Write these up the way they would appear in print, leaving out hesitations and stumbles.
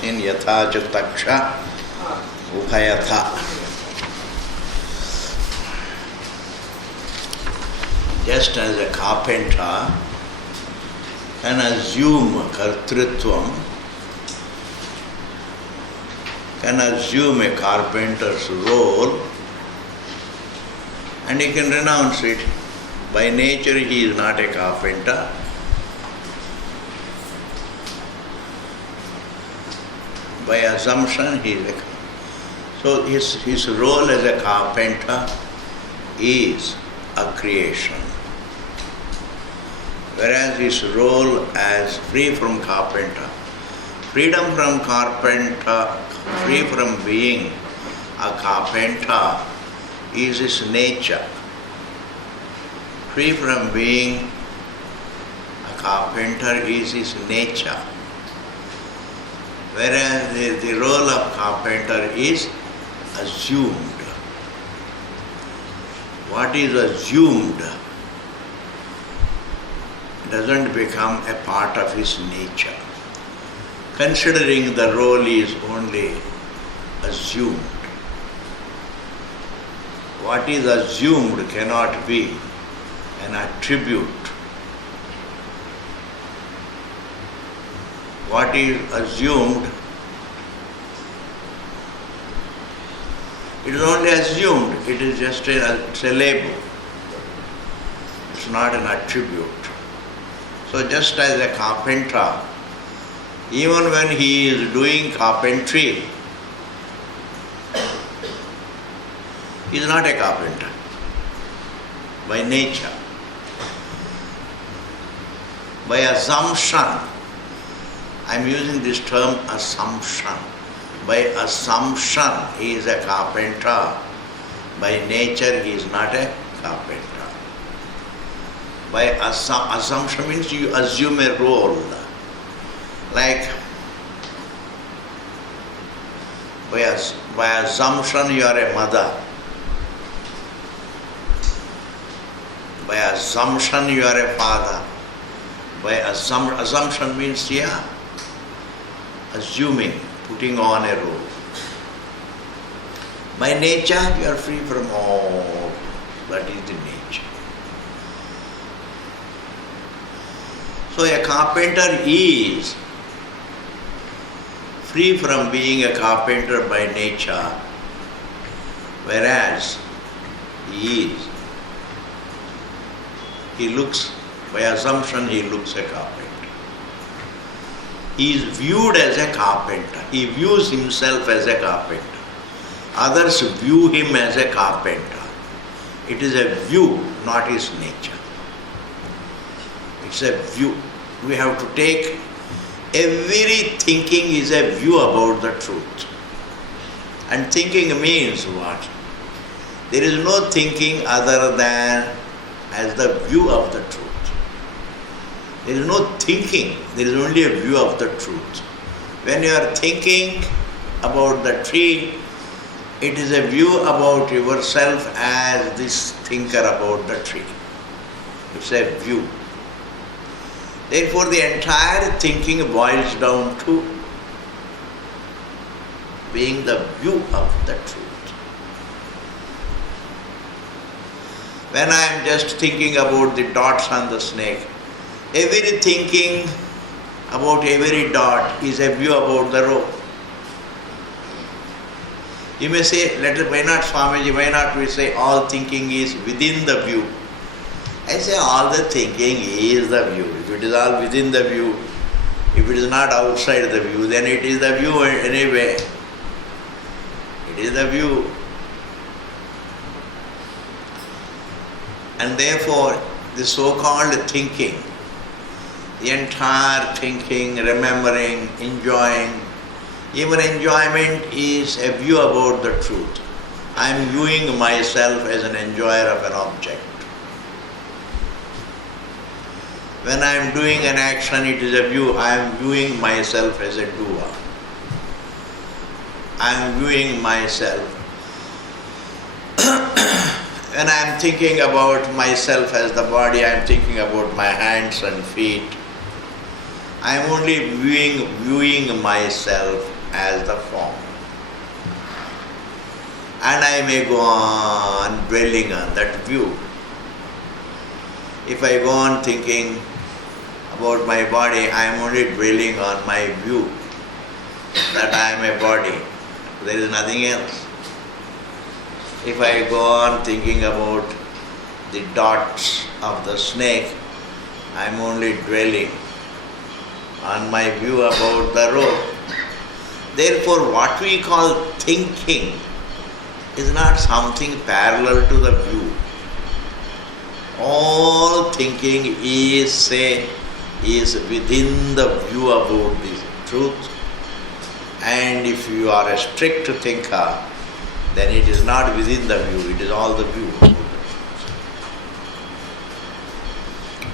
seen yatha cha taksha upayatha. Just as a carpenter can assume kartrutvam, can assume a carpenter's role, and he can renounce it. By nature he is not a carpenter. By assumption he is a carpenter. So his role as a carpenter is a creation. Whereas his role as free from carpenter, freedom from carpenter, free from being a carpenter is his nature. Free from being a carpenter is his nature. Whereas the role of carpenter is assumed. What is assumed doesn't become a part of his nature. Considering the role is only assumed. What is assumed cannot be an attribute. What is assumed, it is only assumed, it is just a label. It's not an attribute. So just as a carpenter, even when he is doing carpentry, he is not a carpenter by nature. By assumption, I am using this term assumption. By assumption he is a carpenter. By nature he is not a carpenter. By assumption means you assume a role. Like by assumption you are a mother. By assumption you are a father. By assumption means assuming, putting on a role. By nature you are free from all. That is the nature. So a carpenter is free from being a carpenter by nature, whereas he looks, by assumption he looks a carpenter. He is viewed as a carpenter. He views himself as a carpenter. Others view him as a carpenter. It is a view, not his nature. It's a view. We have to take, every thinking is a view about the truth. And thinking means what? There is no thinking other than as the view of the truth. There is no thinking, there is only a view of the truth. When you are thinking about the tree, it is a view about yourself as this thinker about the tree. It's a view. Therefore, the entire thinking boils down to being the view of the truth. When I am just thinking about the dots on the snake, every thinking about every dot is a view about the rope. You may say, why not Swamiji, why not we say all thinking is within the view? I say all the thinking is the view. If it is all within the view, if it is not outside the view, then it is the view anyway. It is the view. And therefore, the so-called thinking, the entire thinking, remembering, enjoying, even enjoyment is a view about the truth. I am viewing myself as an enjoyer of an object. When I am doing an action, it is a view. I am viewing myself as a doer. I am viewing myself. When I am thinking about myself as the body, I am thinking about my hands and feet. I am only viewing myself as the form. And I may go on dwelling on that view. If I go on thinking about my body, I am only dwelling on my view that I am a body. There is nothing else. If I go on thinking about the dots of the snake, I am only dwelling on my view about the rope. Therefore, what we call thinking is not something parallel to the view. All thinking is within the view about the truth. And if you are a strict thinker, then it is not within the view, it is all the view about the truth.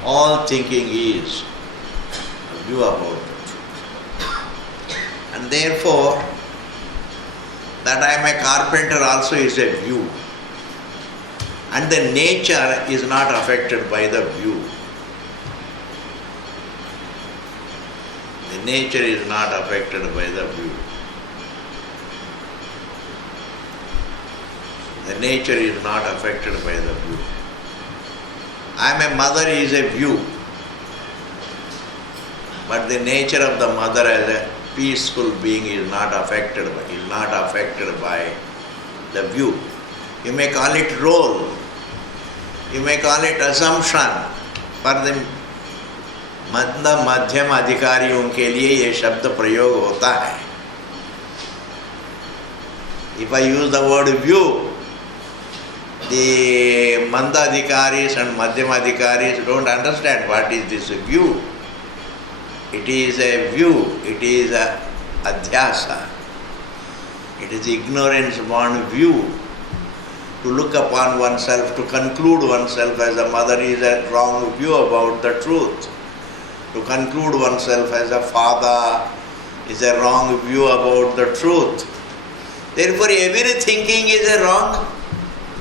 All thinking is a view about the truth. And therefore, that I am a carpenter also is a view. And the nature is not affected by the view. The nature is not affected by the view. The nature is not affected by the view. I am a mother is a view. But the nature of the mother as a peaceful being is not affected by the view. You may call it role. You may call it assumption. For the मध्यम अधिकारियों के लिए ये शब्द प्रयोग होता है. If I use the word view, the mandadhikaris and madhyamadhikaris don't understand what is this view. It is a view, it is a adhyasa. It is ignorance born view. To look upon oneself, to conclude oneself as a mother is a wrong view about the truth. To conclude oneself as a father is a wrong view about the truth. Therefore, every thinking is a wrong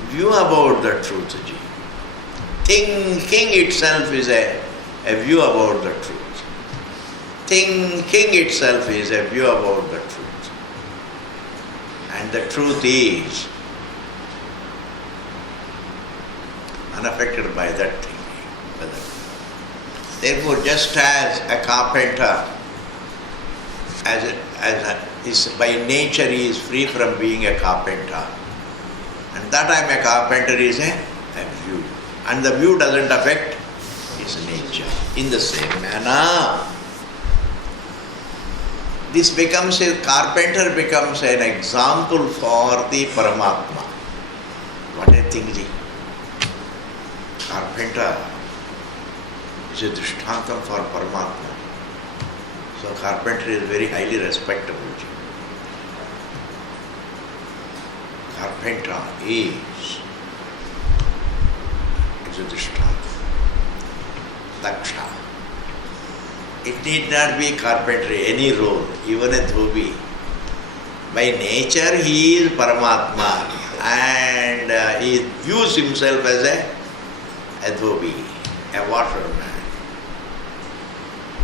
view about the truth. Thinking itself is a view about the truth. Thinking itself is a view about the truth. And the truth is unaffected by that thinking. Therefore, just as a carpenter, is by nature he is free from being a carpenter, and that I am a carpenter is a view, and the view doesn't affect his nature. In the same manner, this becomes a carpenter becomes an example for the Paramatma. What a thing, ji! Carpenter is a drishtantam for Paramatma. So carpenter is very highly respectable. Carpenter is a drishtantam. Daksha. It need not be carpentry, any role, even a dhobi. By nature he is Paramatma and he views himself as a dhobi, a washerman.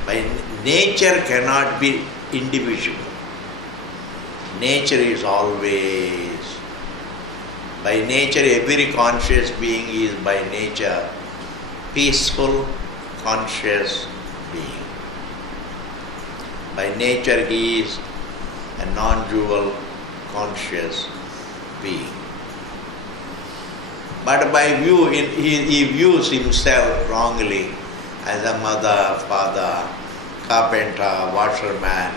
By nature cannot be individual. Nature is always, by nature every conscious being is by nature peaceful, conscious being. By nature he is a non-dual, conscious being. But by view, he views himself wrongly as a mother, father, carpenter, washerman,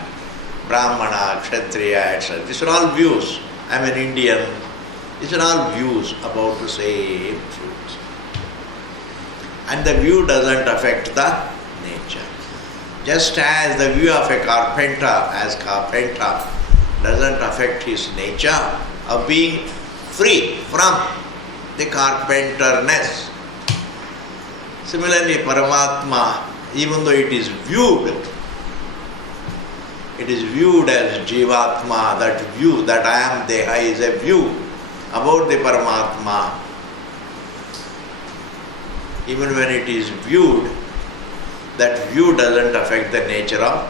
Brahmana, Kshatriya, etc. These are all views. I am an Indian. These are all views about the same truth. And the view doesn't affect the nature. Just as the view of a carpenter as carpenter doesn't affect his nature of being free from the carpenterness. Similarly, Paramatma, even though it is viewed as Jivatma, that view, that I am Deha is a view about the Paramatma. Even when it is viewed, that view doesn't affect the nature of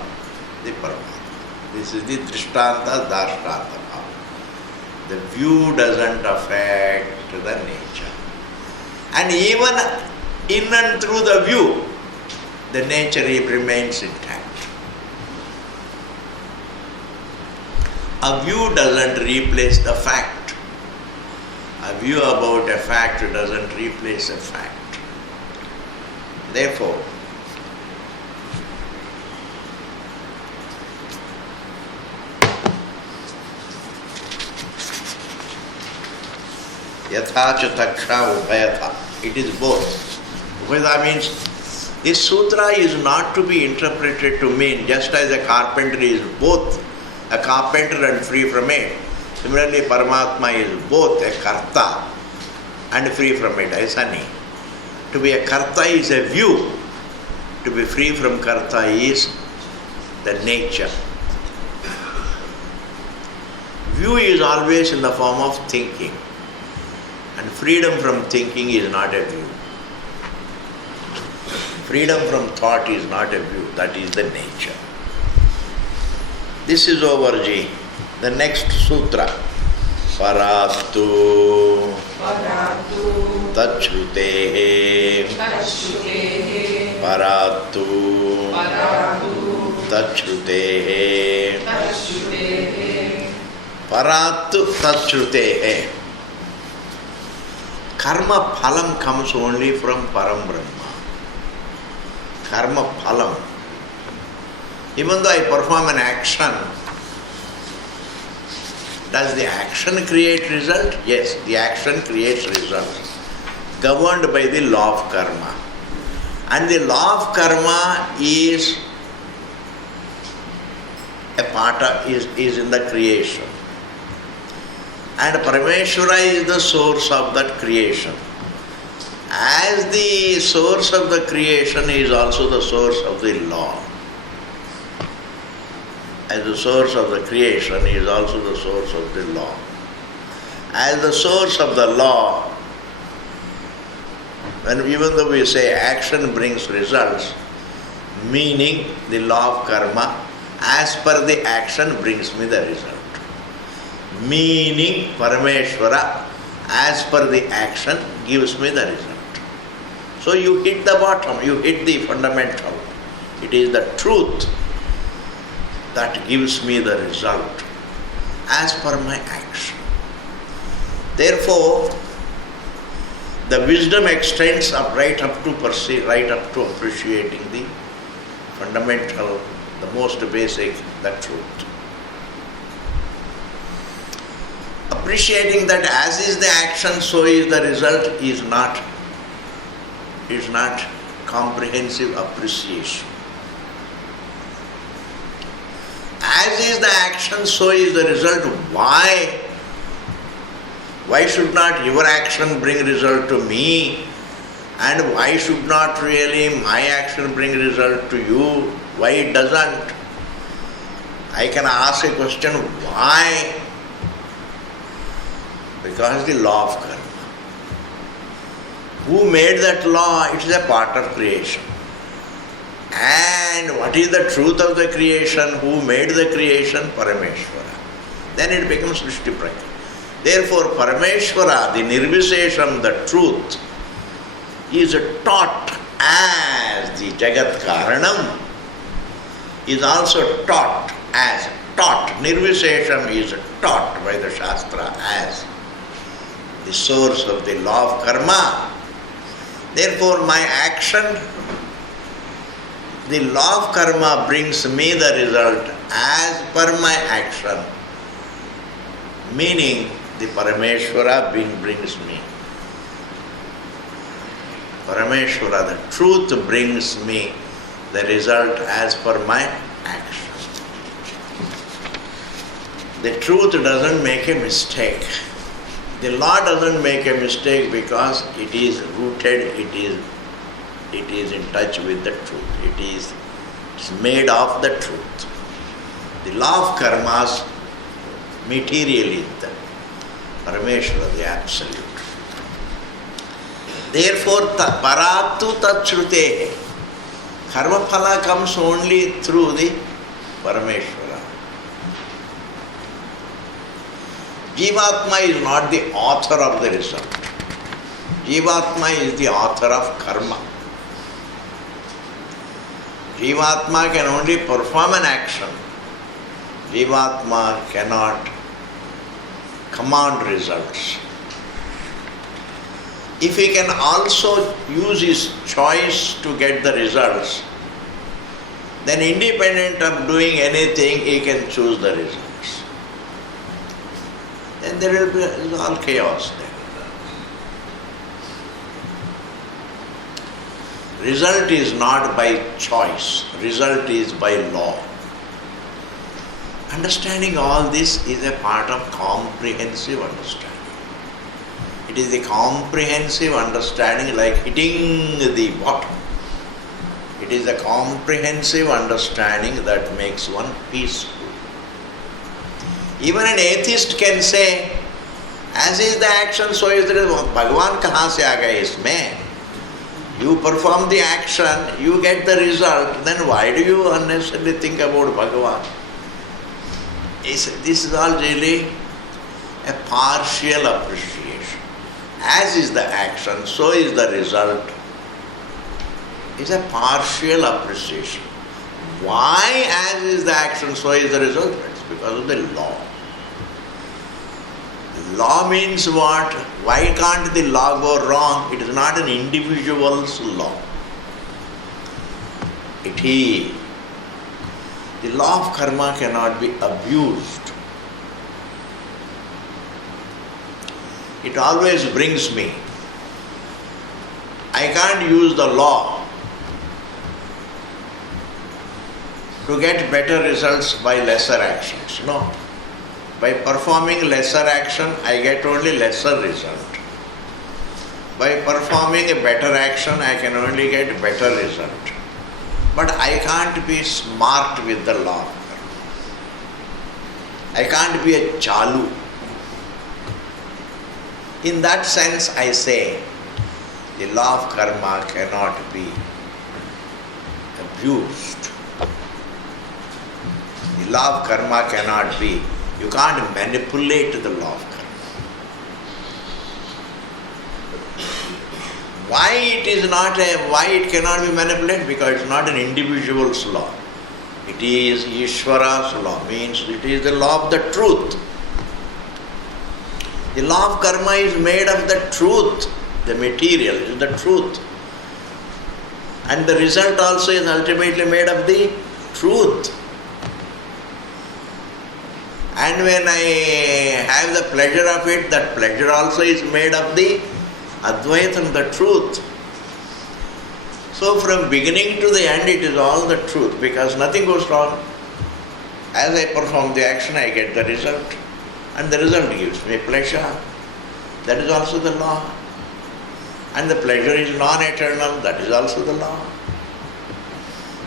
the Paramatma. This is the Drishtanta Dashtanta Bhava. The view doesn't affect the nature. And even in and through the view, the nature remains intact. A view doesn't replace the fact. A view about a fact doesn't replace a fact. Therefore, yatha cha taksha ubhayatha. It is both. Ubhayatha means this sutra is not to be interpreted to mean just as a carpenter is both a carpenter and free from it. Similarly, Paramatma is both a karta and free from it. Aisa nahi. To be a karta is a view. To be free from karta is the nature. View is always in the form of thinking. And freedom from thinking is not a view. Freedom from thought is not a view. That is the nature. This is over, Ji. The next sutra. Paratu Tachrutehe Paratu Tachrutehe Paratu Tachrutehe. Karma phalam comes only from Param Brahma. Karma phalam. Even though I perform an action, does the action create result? Yes, the action creates result, governed by the law of karma. And the law of karma is a part of, is in the creation. And Parameshwara is the source of that creation. As the source of the creation, he is also the source of the law. As the source of the creation, he is also the source of the law. As the source of the law, even though we say action brings results, meaning the law of karma, as per the action brings me the result. Meaning Parameshwara, as per the action, gives me the result. So you hit the bottom, you hit the fundamental. It is the truth that gives me the result as per my action. Therefore, the wisdom extends up right up to appreciating the fundamental, the most basic, the truth. Appreciating that as is the action, so is the result is not comprehensive appreciation. As is the action, so is the result. Why? Why should not your action bring result to me? And why should not really my action bring result to you? Why it doesn't? I can ask a question, why? Because the law of karma. Who made that law? It is a part of creation. And what is the truth of the creation? Who made the creation? Parameshwara. Then it becomes Srishti Prakya. Therefore, Parameshwara, the Nirvishesham, the truth, is taught as the Jagat Karanam, is also taught as taught. Nirvishesham is taught by the Shastra as the source of the law of karma. Therefore, my action, the law of karma brings me the result as per my action, meaning the Parameshwara brings me. Parameshwara, the truth brings me the result as per my action. The truth doesn't make a mistake. The law doesn't make a mistake because it is rooted, it is in touch with the truth. It's made of the truth. The law of karmas materially is the Parameshwara, the absolute. Therefore, paratu tachrutehe. Karma phala comes only through the Parameshwara. Jivatma is not the author of the result. Jivatma is the author of karma. Jivatma can only perform an action. Jivatma cannot command results. If he can also use his choice to get the results, then independent of doing anything, he can choose the results. Then there will be all chaos there. Result is not by choice, result is by law. Understanding all this is a part of comprehensive understanding. It is a comprehensive understanding like hitting the bottom. It is a comprehensive understanding that makes one peaceful. Even an atheist can say, as is the action, so is the result. Bhagavan kahan se aa gaye isme? You perform the action, you get the result, then why do you unnecessarily think about Bhagavan? This is all really a partial appreciation. As is the action, so is the result. It's a partial appreciation. Why as is the action, so is the result? It's because of the law. Law means what? Why can't the law go wrong? It is not an individual's law. The law of karma cannot be abused. It always brings me. I can't use the law to get better results by lesser actions. No. By performing lesser action, I get only lesser result. By performing a better action, I can only get better result. But I can't be smart with the law. I can't be a chalu. In that sense, I say, the law of karma cannot be abused. The law of karma cannot be. You can't manipulate the law of karma. Why it cannot be manipulated? Because it's not an individual's law. It is Ishvara's law, means it is the law of the truth. The law of karma is made of the truth. The material is the truth. And the result also is ultimately made of the truth. And when I have the pleasure of it, that pleasure also is made of the Advaitam, the truth. So from beginning to the end, it is all the truth, because nothing goes wrong. As I perform the action, I get the result. And the result gives me pleasure. That is also the law. And the pleasure is non-eternal. That is also the law.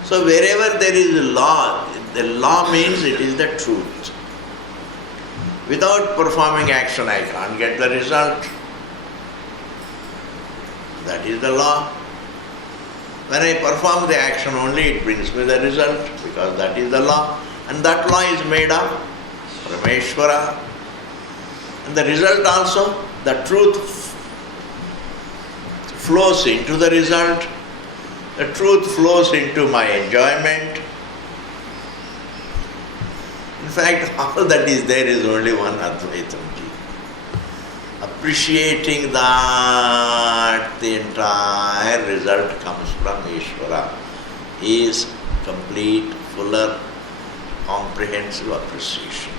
So wherever there is a law, the law means it is the truth. Without performing action, I can't get the result. That is the law. When I perform the action only, it brings me the result, because that is the law. And that law is made of Parameshwara. And the result also, the truth flows into the result. The truth flows into my enjoyment. In fact, all that is there is only one Advaitam. Appreciating that the entire result comes from Ishvara is complete, fuller, comprehensive appreciation.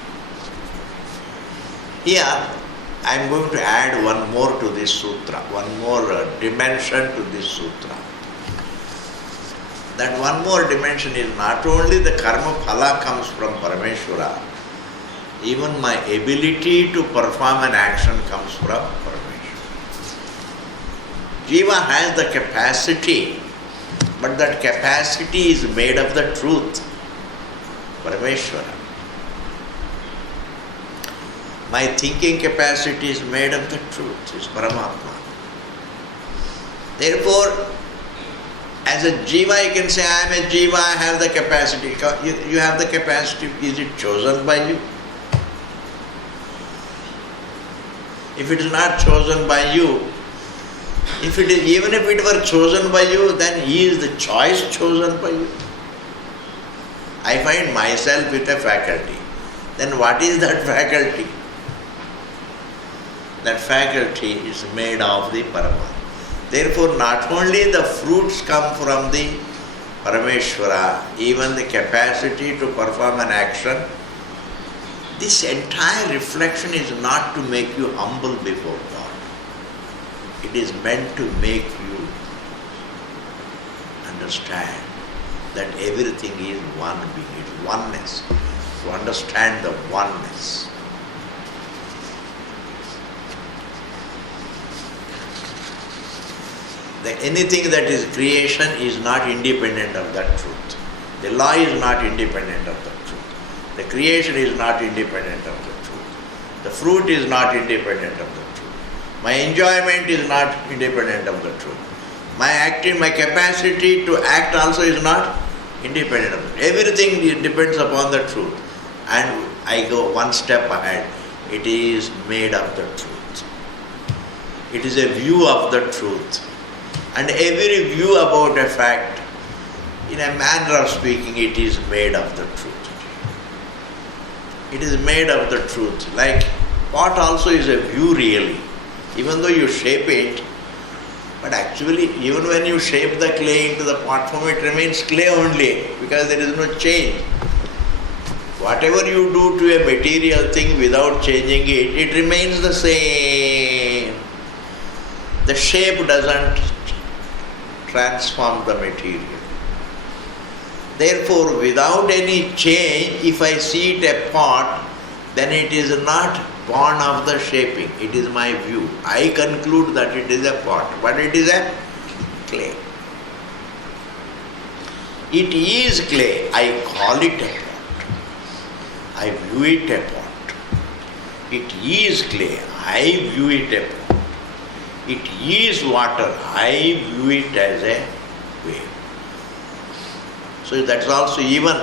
Here, I am going to add one more to this sutra, one more dimension to this sutra. That one more dimension is not only the karma phala comes from Parameshwara, even my ability to perform an action comes from Parameshwara. Jiva has the capacity, but that capacity is made of the truth, Parameshwara. My thinking capacity is made of the truth, is Paramatma. Therefore, As a jiva, you can say, I am a jiva, I have the capacity. You have the capacity, is it chosen by you? If it is not chosen by you, even if it were chosen by you, then is the choice chosen by you? I find myself with a faculty. Then what is that faculty? That faculty is made of the Paramatma. Therefore, not only the fruits come from the Parameshwara, even the capacity to perform an action. This entire reflection is not to make you humble before God. It is meant to make you understand that everything is one being, it's oneness. To understand the oneness. Anything that is creation is not independent of that truth. The law is not independent of the truth. The creation is not independent of the truth. The fruit is not independent of the truth. My enjoyment is not independent of the truth. My capacity to act also is not independent of it. Everything depends upon the truth. And I go one step ahead. It is made of the truth. It is a view of the truth. And every view about a fact, in a manner of speaking, it is made of the truth. It is made of the truth. Like pot also is a view really. Even though you shape it, but actually even when you shape the clay into the pot form, it remains clay only because there is no change. Whatever you do to a material thing without changing it, it remains the same. The shape doesn't transform the material. Therefore, without any change, if I see it a pot, then it is not born of the shaping. It is my view. I conclude that it is a pot, but it is a clay. It is clay. I call it a pot. I view it a pot. It is clay. I view it a pot. It is water. I view it as a wave. So that's also even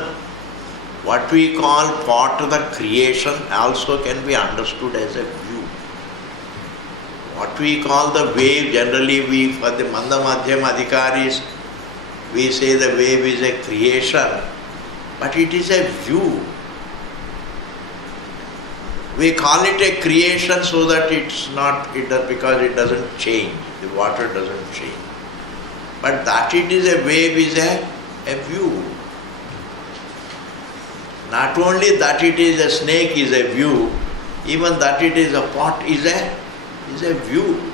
what we call pot, the creation, also can be understood as a view. What we call the wave, generally for the Manda Madhyam Adhikaris, we say the wave is a creation, but it is a view. We call it a creation so that because it doesn't change, the water doesn't change. But that it is a wave is a view. Not only that it is a snake is a view, even that it is a pot is a view.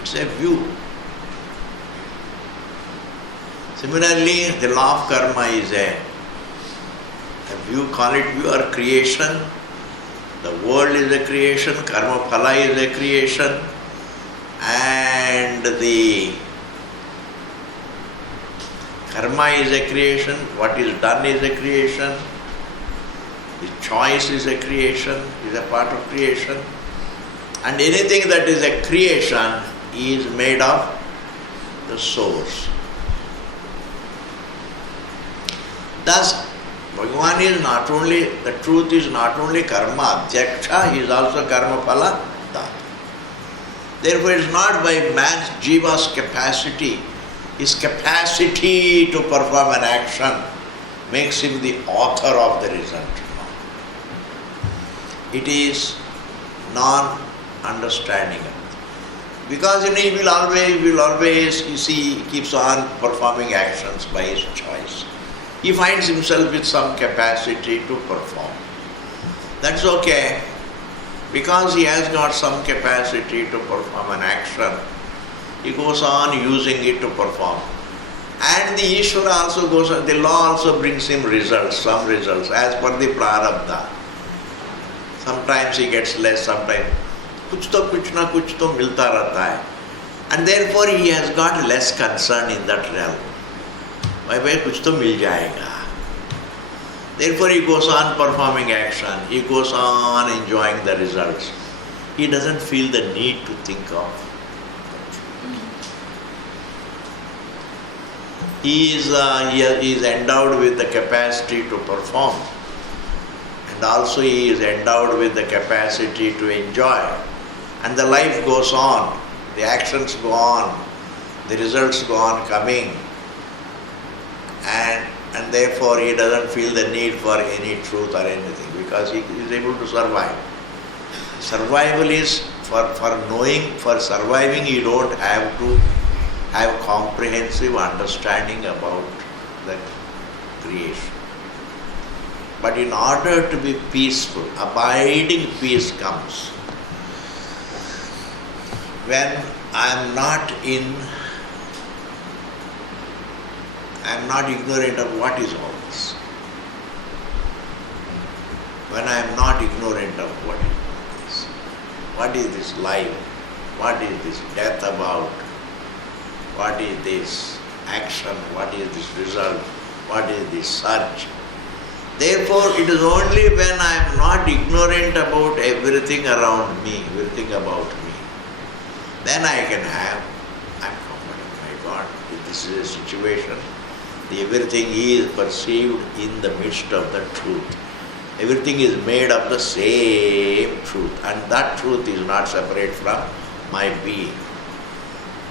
It's a view. Similarly, the law of karma is a view, call it view or creation. The world is a creation, karma phala is a creation, and the karma is a creation, what is done is a creation, the choice is a creation, is a part of creation, and anything that is a creation is made of the source. Thus, Bhagavan is not only, the truth is not only karma adhyaksha, he is also karma phala data. Therefore, it is not by man's jiva's capacity, his capacity to perform an action makes him the author of the result. It is non-understanding. Because he will always, you see, he keeps on performing actions by his choice. He finds himself with some capacity to perform. That's okay, because he has got some capacity to perform an action. He goes on using it to perform. And the Ishvara also goes on, the law also brings him results, some results, as per the prarabdha. Sometimes he gets less, sometimes kuch na kuch to milta rehta hai. And therefore he has got less concern in that realm. Bhai kuch to mil jayega. Therefore he goes on performing action, he goes on enjoying the results. He doesn't feel the need to think of. He is endowed with the capacity to perform, and also he is endowed with the capacity to enjoy. And the life goes on, the actions go on, the results go on coming, and therefore he doesn't feel the need for any truth or anything, because he is able to survive. Survival is for knowing, for surviving you don't have to have comprehensive understanding about the creation. But in order to be peaceful, abiding peace comes when I am not ignorant of what is all this. When I am not ignorant of what is all this. What is this life? What is this death about? What is this action? What is this result? What is this search? Therefore, it is only when I am not ignorant about everything around me, everything about me, then I can have, I am comfortable. My God, if this is a situation, everything is perceived in the midst of the truth. Everything is made of the same truth, and that truth is not separate from my being.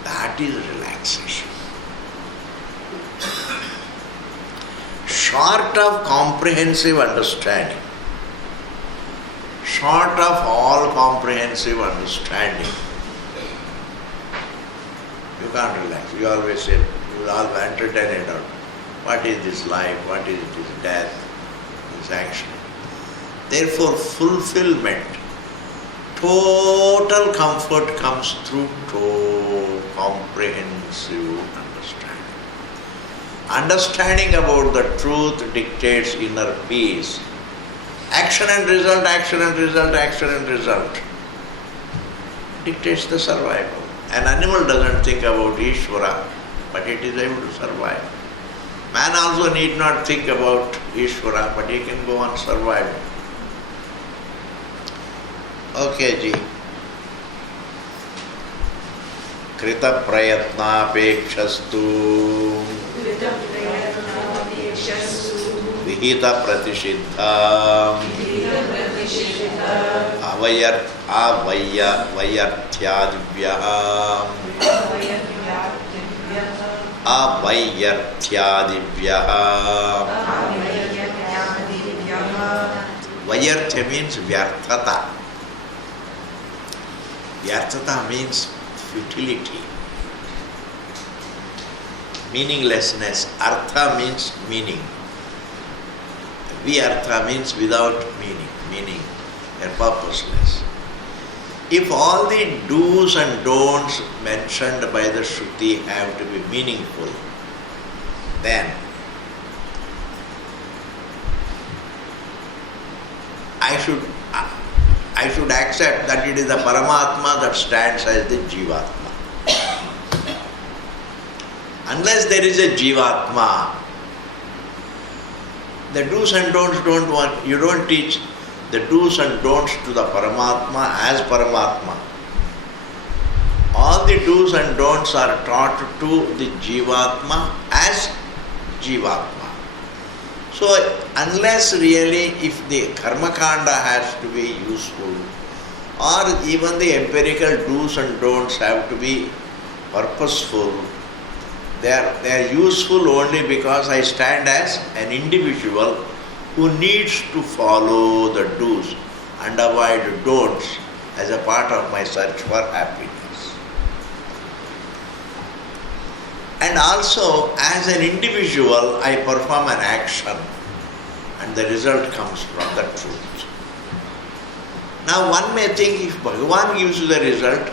That is relaxation. Short of comprehensive understanding, short of all comprehensive understanding, you can't relax. You always say, you will always entertain it out. What is this life? What is this death? This action. Therefore, fulfillment, total comfort comes through comprehensive understanding. Understanding about the truth dictates inner peace. Action and result, action and result, action and result dictates the survival. An animal doesn't think about Ishvara, but it is able to survive. Man also need not think about Ishvara, but he can go on surviving. Okay, ji. Krita prayatnapekshastu vihita pratisiddha avayyarthya. Vayarthya means vyarthata. Vyarthata means futility, meaninglessness. Artha means meaning. Vyartha means without meaning, and purposeless. If all the do's and don'ts mentioned by the Shruti have to be meaningful, then I should accept that it is the Paramatma that stands as the Jivatma. Unless there is a Jivatma, the do's and don'ts don't work. You don't teach the do's and don'ts to the Paramatma as Paramatma. All the do's and don'ts are taught to the Jivatma as Jivatma. So, unless really if the Karma Kanda has to be useful, or even the empirical do's and don'ts have to be purposeful, they are useful only because I stand as an individual who needs to follow the do's and avoid don'ts as a part of my search for happiness. And also, as an individual, I perform an action and the result comes from the truth. Now, one may think if Bhagavan gives you the result,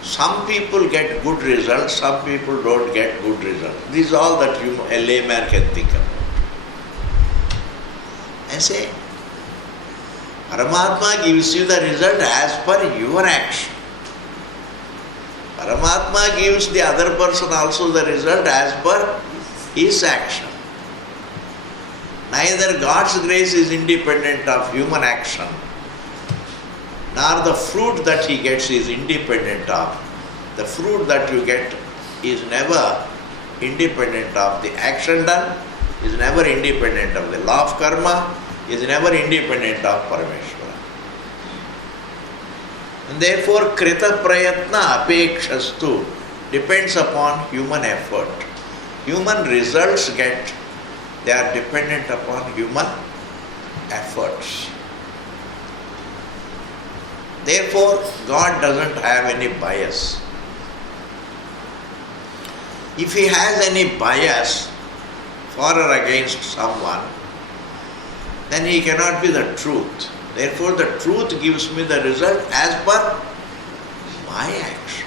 some people get good results, some people don't get good results. This is all that a layman can think about. I say, Paramatma gives you the result as per your action. Paramatma gives the other person also the result as per his action. Neither God's grace is independent of human action, nor the fruit that he gets is independent of. The fruit that you get is never independent of the action done, is never independent of the law of karma, is never independent of Parameshwara. And therefore, krita prayatna apekshastu depends upon human effort. Human results they are dependent upon human efforts. Therefore, God doesn't have any bias. If He has any bias for or against someone, then He cannot be the truth. Therefore, the truth gives me the result as per my action.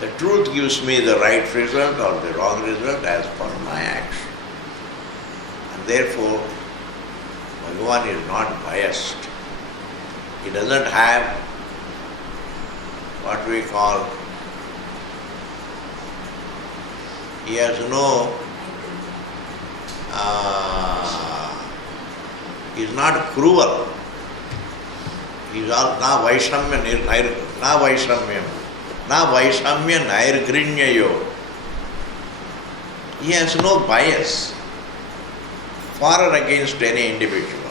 The truth gives me the right result or the wrong result as per my action. And therefore, Bhagavan is not biased. He doesn't have what we call, he has no, he is not cruel. He is all, na vaishamya nairgrinyayo. He has no bias for or against any individual.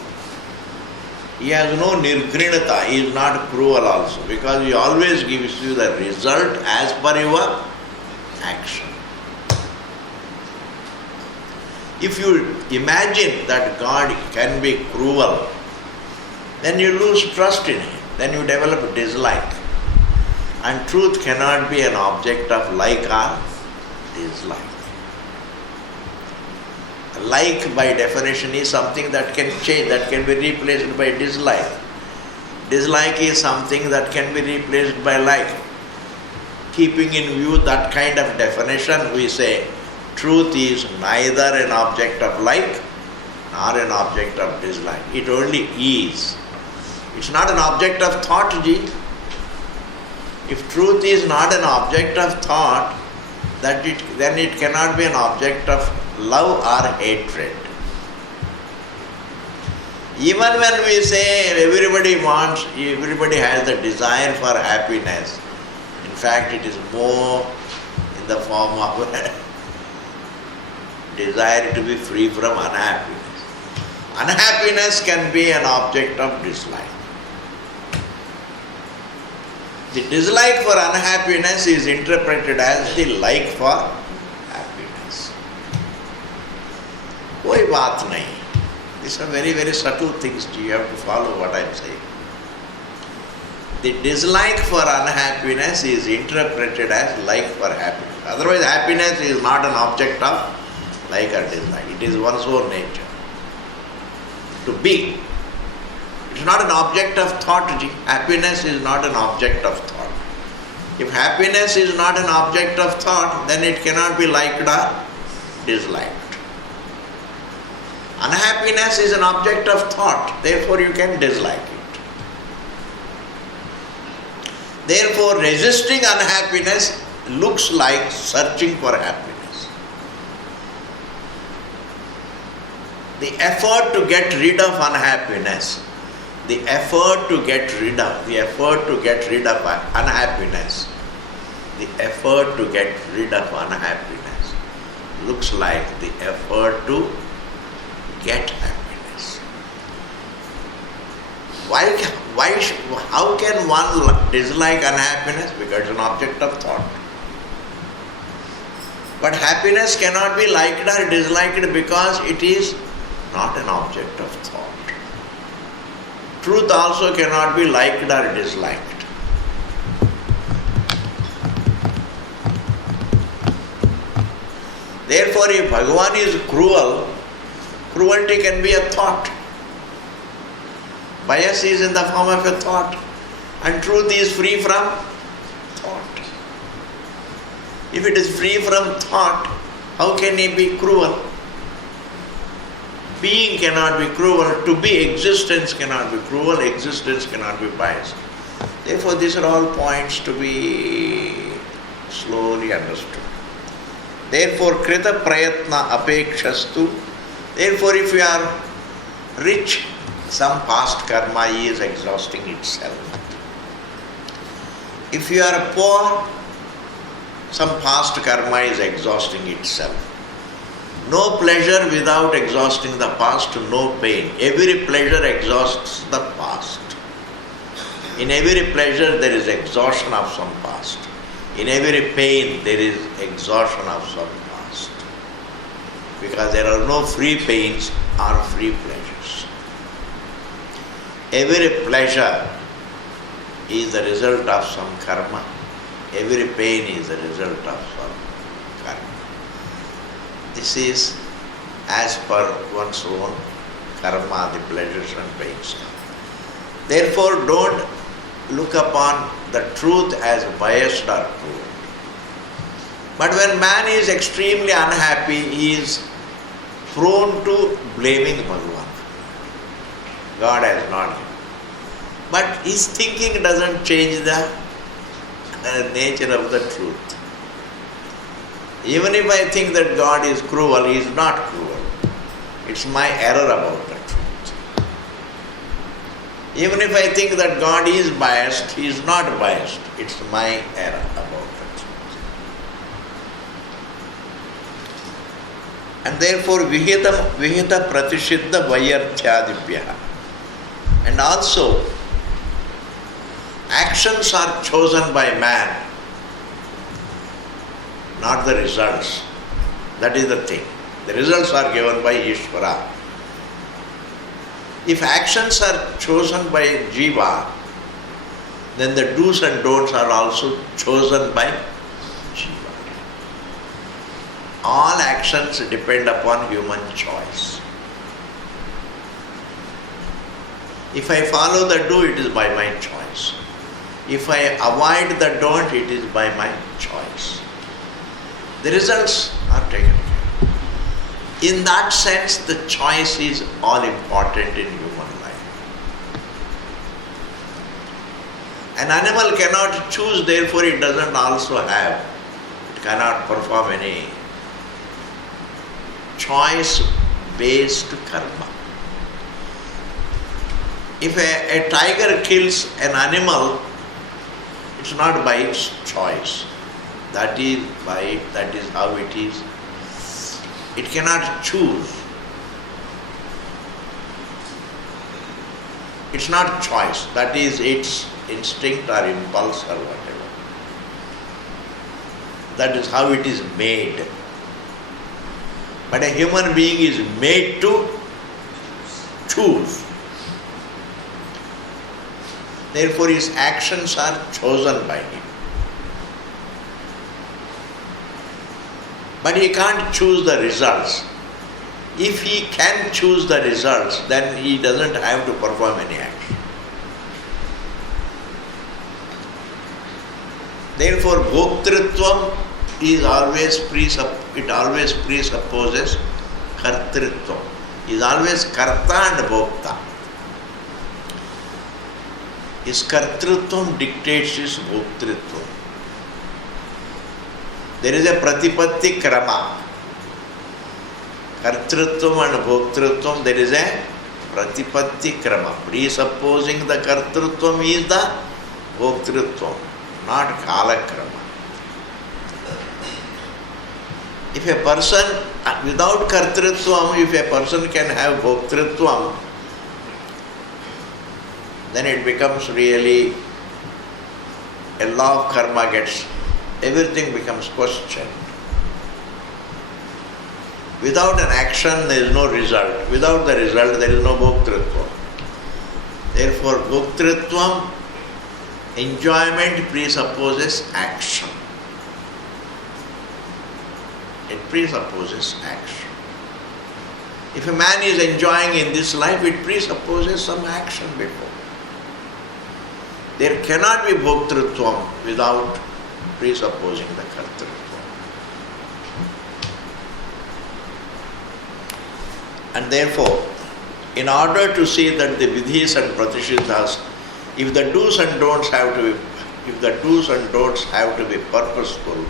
He has no nirgrinata, he is not cruel also, because he always gives you the result as per your action. If you imagine that God can be cruel, then you lose trust in Him, then you develop dislike. And truth cannot be an object of like or dislike. Like by definition is something that can change, that can be replaced by dislike. Dislike is something that can be replaced by like. Keeping in view that kind of definition, we say truth is neither an object of like nor an object of dislike. It only is. It's not an object of thought, ji. If truth is not an object of thought, then it cannot be an object of love or hatred. Even when we say everybody has the desire for happiness, in fact it is more in the form of desire to be free from unhappiness. Unhappiness can be an object of dislike. The dislike for unhappiness is interpreted as the like for happiness. Koi baat nahi. These are very, very subtle things. You have to follow what I am saying. The dislike for unhappiness is interpreted as like for happiness. Otherwise, happiness is not an object of like or dislike. It is one's own nature. To be. It is not an object of thought. Happiness is not an object of thought. If happiness is not an object of thought, then it cannot be liked or disliked. Unhappiness is an object of thought, therefore you can dislike it. Therefore, resisting unhappiness looks like searching for happiness. The effort to get rid of unhappiness, the effort to get rid of unhappiness looks like the effort to get happiness. How can one dislike unhappiness? Because it's an object of thought. But happiness cannot be liked or disliked because it is not an object of thought. Truth also cannot be liked or disliked. Therefore, if Bhagavan is cruel, cruelty can be a thought. Bias is in the form of a thought, and truth is free from thought. If it is free from thought, how can he be cruel? Being cannot be cruel, to be existence cannot be cruel, existence cannot be biased. Therefore, these are all points to be slowly understood. Therefore, krita prayatna apekshastu. Therefore, if you are rich, some past karma is exhausting itself. If you are poor, Some past karma is exhausting itself. No pleasure without exhausting the past, no pain. Every pleasure exhausts the past. In every pleasure there is exhaustion of some past. In every pain there is exhaustion of some past. Because there are no free pains or free pleasures. Every pleasure is the result of some karma. Every pain is the result of some karma. This is as per one's own karma, the pleasures and pains. Therefore, don't look upon the truth as biased or cruel. But when man is extremely unhappy, he is prone to blaming Bhagavan. God has not given. But his thinking doesn't change the nature of the truth. Even if I think that God is cruel, he is not cruel. It's my error about the truth. Even if I think that God is biased, he is not biased. It's my error about the truth. And therefore, vihita pratishiddha vayarthyadibhyaha. And also, actions are chosen by man, not the results. That is the thing. The results are given by Ishvara. If actions are chosen by Jiva, then the do's and don'ts are also chosen by Jiva. All actions depend upon human choice. If I follow the do, it is by my choice. If I avoid the don't, it is by my choice. The results are taken care of. In that sense, the choice is all important in human life. An animal cannot choose, therefore it doesn't also have, it cannot perform any choice-based karma. If a tiger kills an animal, it's not by its choice. That is how it is. It cannot choose. It's not choice. That is its instinct or impulse or whatever. That is how it is made. But a human being is made to choose. Therefore, his actions are chosen by him. But he can't choose the results. If he can choose the results, then he doesn't have to perform any action. Therefore, bhoktritvam is always presupposes kartritvam. He is always karta and bhokta. His kartritvam dictates his bhoktritvam. There is a pratipatti krama. Kartritvam and bhoktritvam, there is a pratipatti krama. Presupposing the kartritvam is the bhoktritvam, not kala krama. If a person, without kartritvam, if a person can have bhoktritvam, then it becomes really a law of karma gets, everything becomes questioned. Without an action, there is no result. Without the result, there is no bhoktritvam. Therefore, bhoktritvam, enjoyment presupposes action. It presupposes action. If a man is enjoying in this life, it presupposes some action before. There cannot be bhoktritvam without presupposing the kartritvam. And therefore, in order to see that the vidhis and pratishiddhas, if the do's and don'ts have to be purposeful,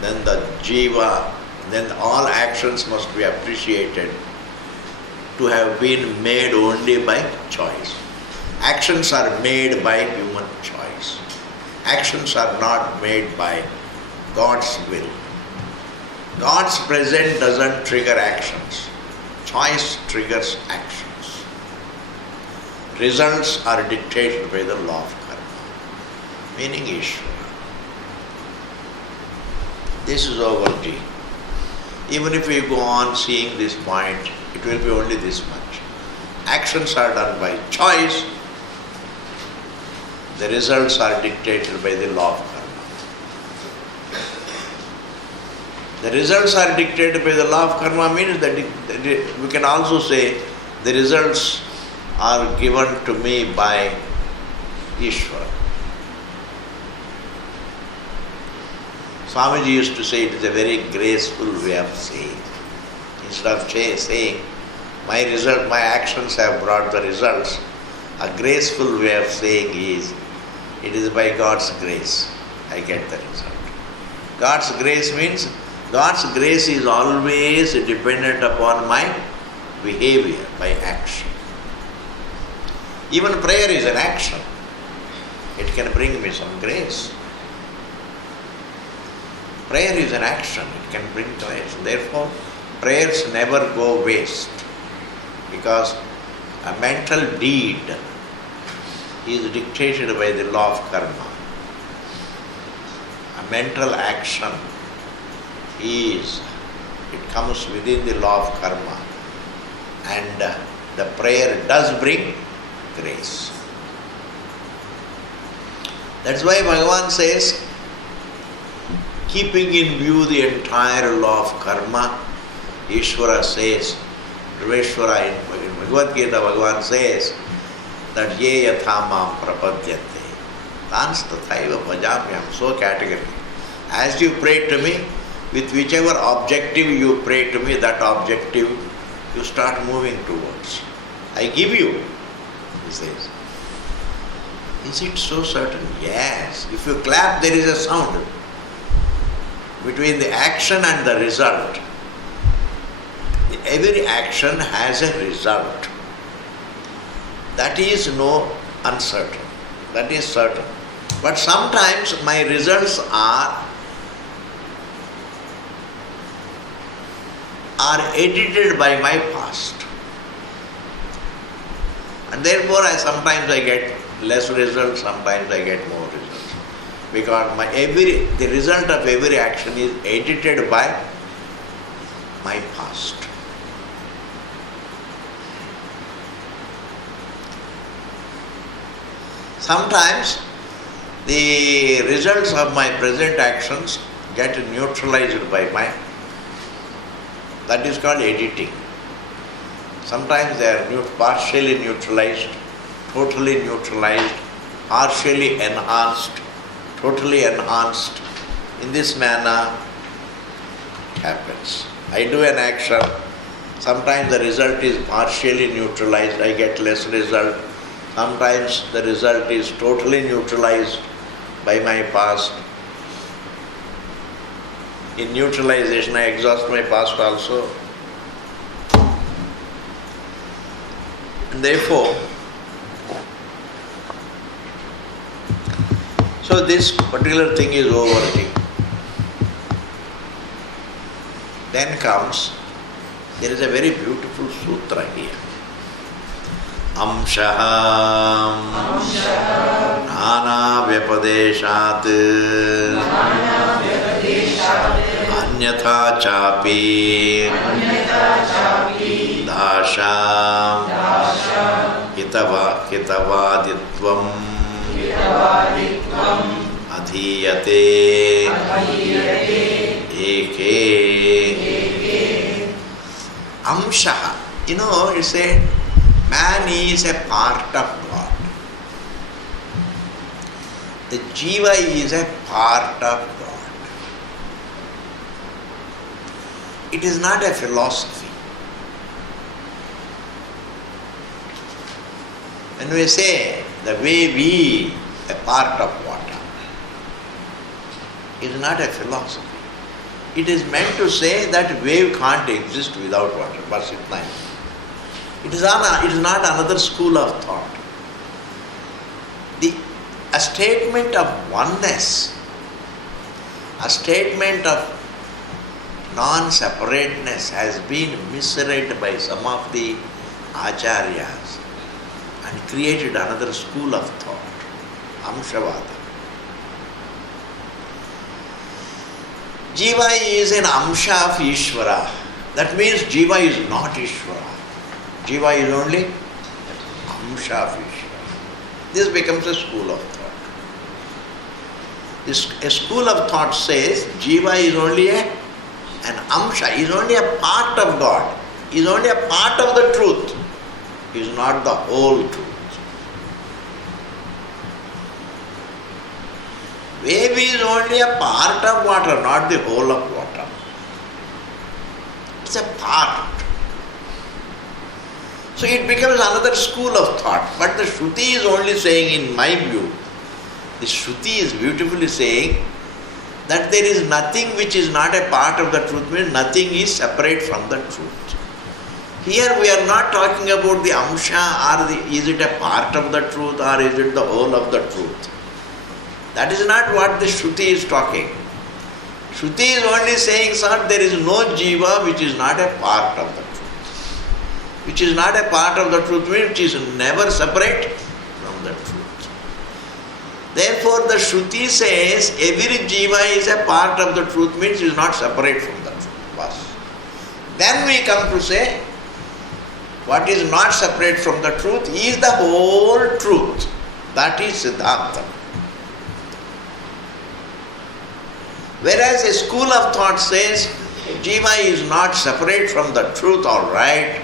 then the jiva, then all actions must be appreciated to have been made only by choice. Actions are made by human choice. Actions are not made by God's will. God's present doesn't trigger actions. Choice triggers actions. Results are dictated by the law of karma, meaning Ishvara. This is over, G. Even if we go on seeing this point, it will be only this much. Actions are done by choice. The results are dictated by the law of karma. The results are dictated by the law of karma means that we can also say the results are given to me by Ishvara. Swamiji used to say it is a very graceful way of saying. Instead of saying, my actions have brought the results, a graceful way of saying is, it is by God's grace I get the result. God's grace means, God's grace is always dependent upon my behavior, my action. Even prayer is an action. It can bring me some grace. Prayer is an action. It can bring grace. Therefore, prayers never go waste, because a mental deed is dictated by the law of karma. A mental action it comes within the law of karma, and the prayer does bring grace. That's why Bhagavan says, keeping in view the entire law of karma, Ishvara says, Dhruveshvara in Bhagavad Gita, Bhagavan says that ye yatha mam prapadyate, tans tathaiva bhajamyam, so categorically. As you pray to me, with whichever objective you pray to me, that objective you start moving towards. I give you, he says. Is it so certain? Yes. If you clap, there is a sound. Between the action and the result, every action has a result. That is no uncertain. That is certain. But sometimes my results are edited by my past. And therefore sometimes I get less results, sometimes I get more results. Because the result of every action is edited by my past. Sometimes the results of my present actions get neutralized by that is called editing. Sometimes they are partially neutralized, totally neutralized, partially enhanced, totally enhanced. In this manner it happens. I do an action, sometimes the result is partially neutralized, I get less result. Sometimes the result is totally neutralized by my past. In neutralization, I exhaust my past also. And therefore, so this particular thing is over. Then comes, there is a very beautiful sutra here. Amshaha Nana Vyapadeshat Anyatha Chapi Dasha Hitavaditvam Adhyate Eke Amshaha. It said, man is a part of God. The Jiva is a part of God. It is not a philosophy. When we say the way we, a part of water, is not a philosophy. It is meant to say that wave can't exist without water. But it is not another school of thought. A statement of oneness A statement of non-separateness has been misread by some of the acharyas and created another school of thought, Amshavada. Jiva is an Amsha of Ishvara. That means Jiva is not Ishvara. Jiva is only Amsha of Ishvara. This becomes a school of thought. A school of thought says Jiva is only an Amsha, is only a part of God, is only a part of the truth, is not the whole truth. Wave is only a part of water, not the whole of water. It's a part. So it becomes another school of thought. But the Shruti is only saying, in my view, the Shruti is beautifully saying that there is nothing which is not a part of the truth, means nothing is separate from the truth. Here we are not talking about the Amsha, or is it a part of the truth, or is it the whole of the truth. That is not what the Shruti is talking. Shruti is only saying, sir, there is no Jiva which is not a part of the truth. Which is not a part of the truth means which is never separate from the truth. Therefore, the Shruti says every Jiva is a part of the truth means is not separate from the truth. Bas. Then we come to say what is not separate from the truth is the whole truth. That is Siddhanta. Whereas a school of thought says Jiva is not separate from the truth, all right,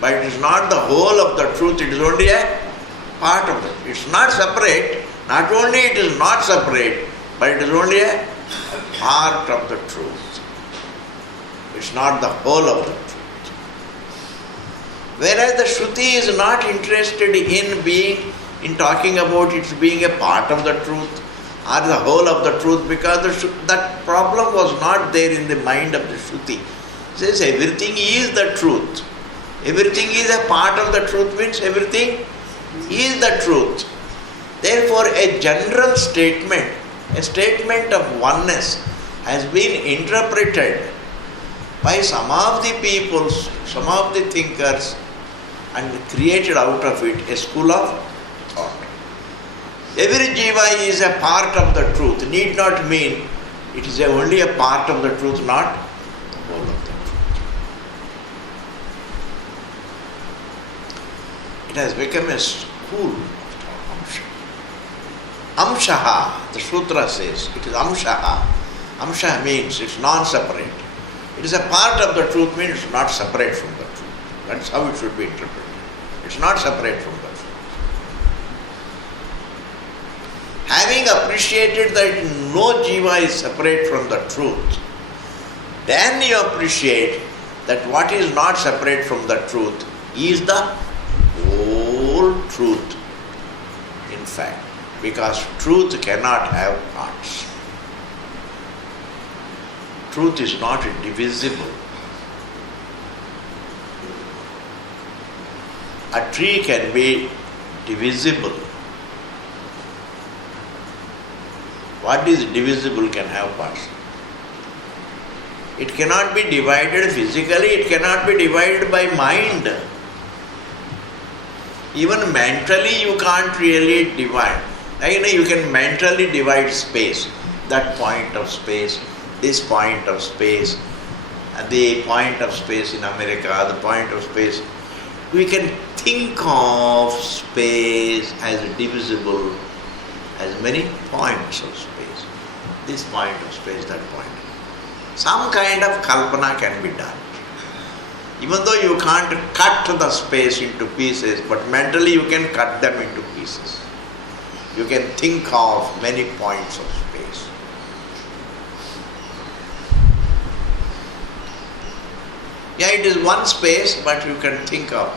but it is not the whole of the truth, it is only a part of it. It's not separate, not only it is not separate, but it is only a part of the truth. It's not the whole of the truth. Whereas the Shruti is not interested in talking about it being a part of the truth, or the whole of the truth, because that problem was not there in the mind of the Shruti. It says everything is the truth. Everything is a part of the truth means everything is the truth. Therefore, a general statement, a statement of oneness has been interpreted by some of the people, some of the thinkers, and created out of it a school of thought. Every Jiva is a part of the truth, need not mean it is only a part of the truth, not the whole of the truth. It has become a school of Amsha. Amshaha, the Sutra says, it is Amshaha. Amsha means it's non-separate. It is a part of the truth means it's not separate from the truth. That's how it should be interpreted. It's not separate from the truth. Having appreciated that no Jiva is separate from the truth, then you appreciate that what is not separate from the truth is the whole truth, in fact, because truth cannot have parts. Truth is not divisible. A tree can be divisible. What is divisible can have parts. It cannot be divided physically, it cannot be divided by mind. Even mentally you can't really divide. You can mentally divide space, that point of space, this point of space, and the point of space in America, the point of space. We can think of space as divisible as many points of space. This point of space, that point. Some kind of kalpana can be done. Even though you can't cut the space into pieces, but mentally you can cut them into pieces. You can think of many points of space. Yeah, it is one space, but you can think of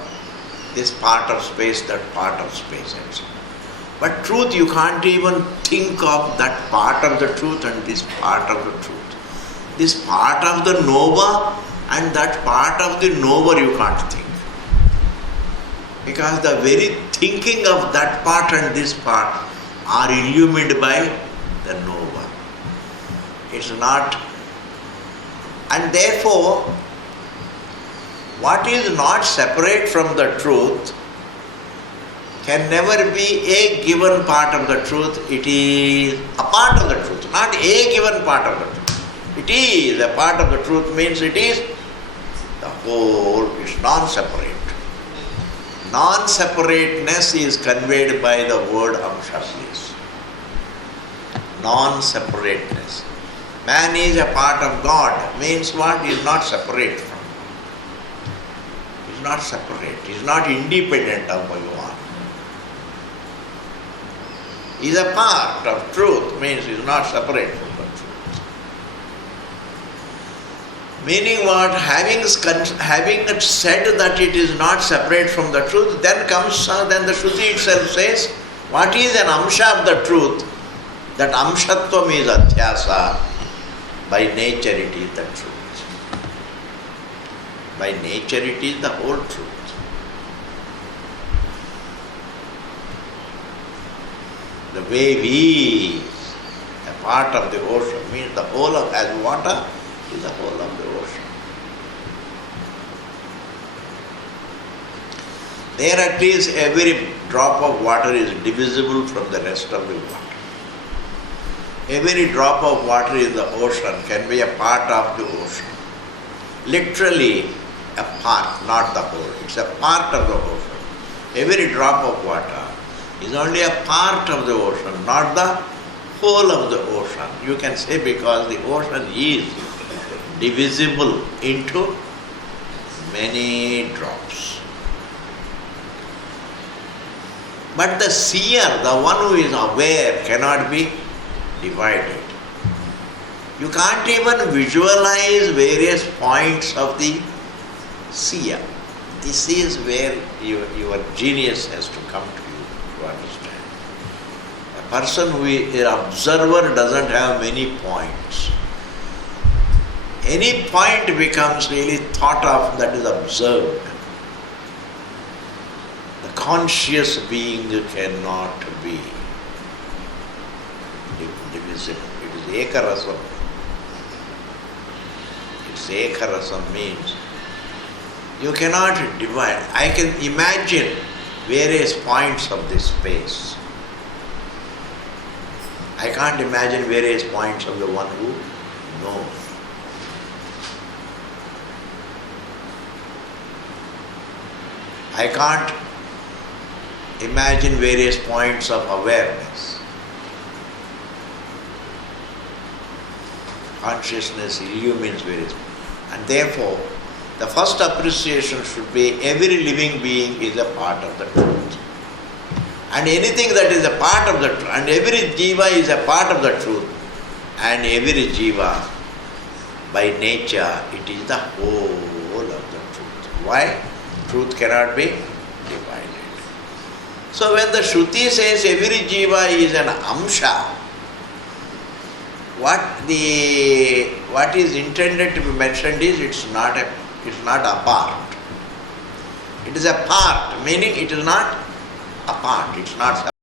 this part of space, that part of space, and so on. But truth, you can't even think of that part of the truth and this part of the truth. This part of the knower and that part of the knower you can't think. Because the very thinking of that part and this part are illumined by the knower. it's not. And therefore, what is not separate from the truth can never be a given part of the truth. It is a part of the truth, not a given part of the truth. It is a part of the truth means it is the whole, it's non-separate. Non-separateness is conveyed by the word amsha, please. Non-separateness. Man is a part of God means what? He is not separate from. He is not separate. He is not independent of Bhagavan. He is a part of truth means he is not separate from the truth. Meaning what? Having said that it is not separate from the truth, then the Shruti itself says, what is an amsha of the truth? That amshatvam is adhyasa. By nature it is the truth. By nature it is the whole truth. The wave is a part of the ocean, means the whole of, as water is the whole of the ocean. There at least every drop of water is divisible from the rest of the water. Every drop of water in the ocean can be a part of the ocean. Literally a part, not the whole. It's a part of the ocean. Every drop of water is only a part of the ocean, not the whole of the ocean. You can say because the ocean is divisible into many drops. But the seer, the one who is aware, cannot be divided. You can't even visualize various points of the seer. This is where your genius has to come to you to understand. A person who is an observer doesn't have many points. Any point becomes really thought of that is observed. The conscious being cannot be divisible. It is ekarasam. It's ekarasam means you cannot divide. I can imagine various points of this space. I can't imagine various points of the one who knows. I can't imagine various points of awareness. Consciousness illumines various. And therefore, the first appreciation should be every living being is a part of the truth. And anything that is a part of the truth, and every jiva is a part of the truth, and every jiva, by nature, it is the whole of the truth. Why? Truth cannot be divided. So when the Shruti says every jiva is an amsha, what is intended to be mentioned is it's not a part. It is a part, meaning it is not a part, it's not